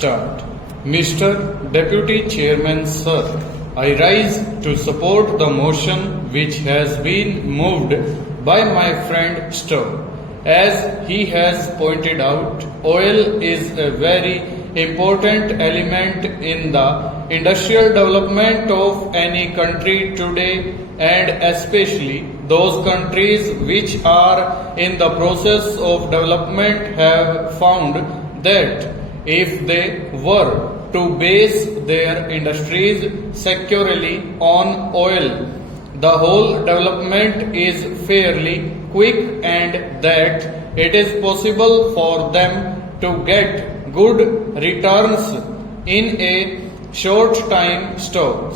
start. Mr. Deputy Chairman, sir, I rise to support the motion which has been moved by my friend Stowe. As he has pointed out, oil is a very important element in the industrial development of any country today, and especially those countries which are in the process of development have found that if they were to base their industries securely on oil, the whole development is fairly quick and that it is possible for them to get good returns in a short time. So,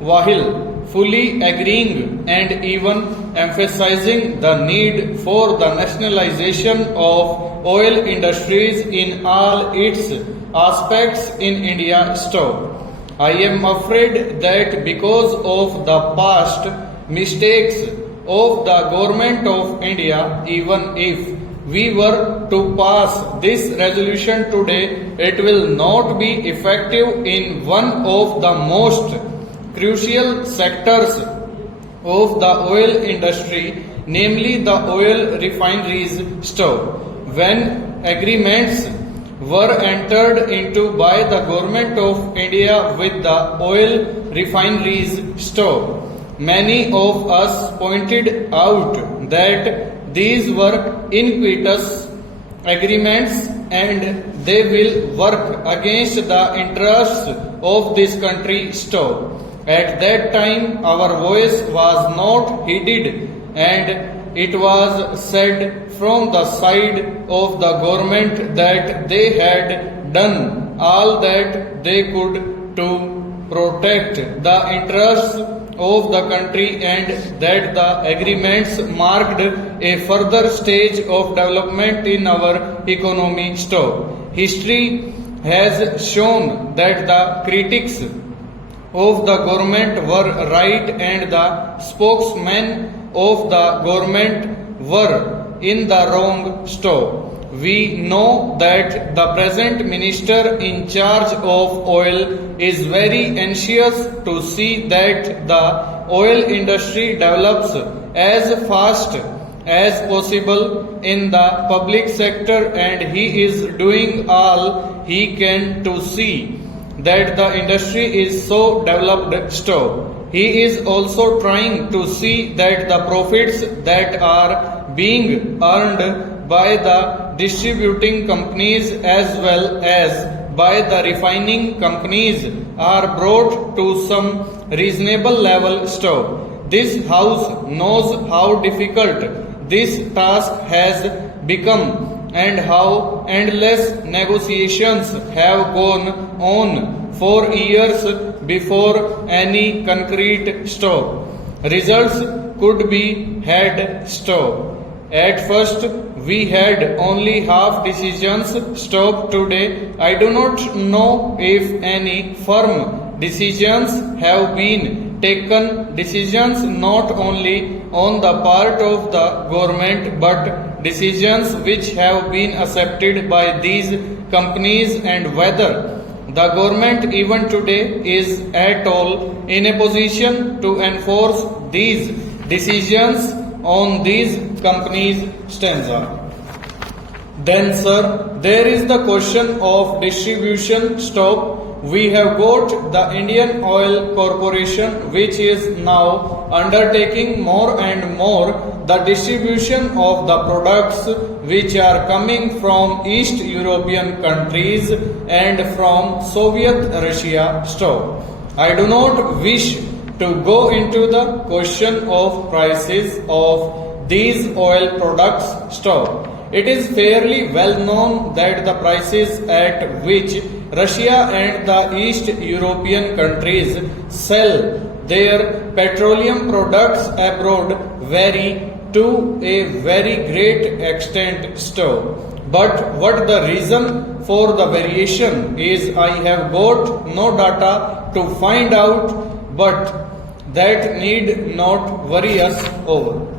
while fully agreeing and even emphasizing the need for the nationalization of oil industries in all its aspects in India, I am afraid that because of the past mistakes of the government of India, even if we were to pass this resolution today, it will not be effective in one of the most crucial sectors of the oil industry, namely the oil refineries. When agreements were entered into by the government of India with the oil refineries, many of us pointed out that these were iniquitous agreements and they will work against the interests of this country. At that time, our voice was not heeded, and it was said from the side of the government that they had done all that they could to protect the interests of the country and that the agreements marked a further stage of development in our economy. History has shown that the critics of the government were right and the spokesmen of the government were in the wrong. We know that the present minister in charge of oil is very anxious to see that the oil industry develops as fast as possible in the public sector, and he is doing all he can to see that the industry is so developed. He is also trying to see that the profits that are being earned by the distributing companies as well as by the refining companies are brought to some reasonable level. This house knows how difficult this task has become and how endless negotiations have gone on for years before any concrete results could be had. At first, we had only half decisions. Today, I do not know if any firm decisions have been taken. Decisions not only on the part of the government but decisions which have been accepted by these companies, and whether the government even today is at all in a position to enforce these decisions on these companies. Then, sir, there is the question of distribution. We have got the Indian Oil Corporation, which is now undertaking more and more the distribution of the products which are coming from East European countries and from Soviet Russia. I do not wish to go into the question of prices of these oil products. It is fairly well known that the prices at which Russia and the East European countries sell their petroleum products abroad vary to a very great extent. But what the reason for the variation is, I have got no data to find out, but that need not worry us over.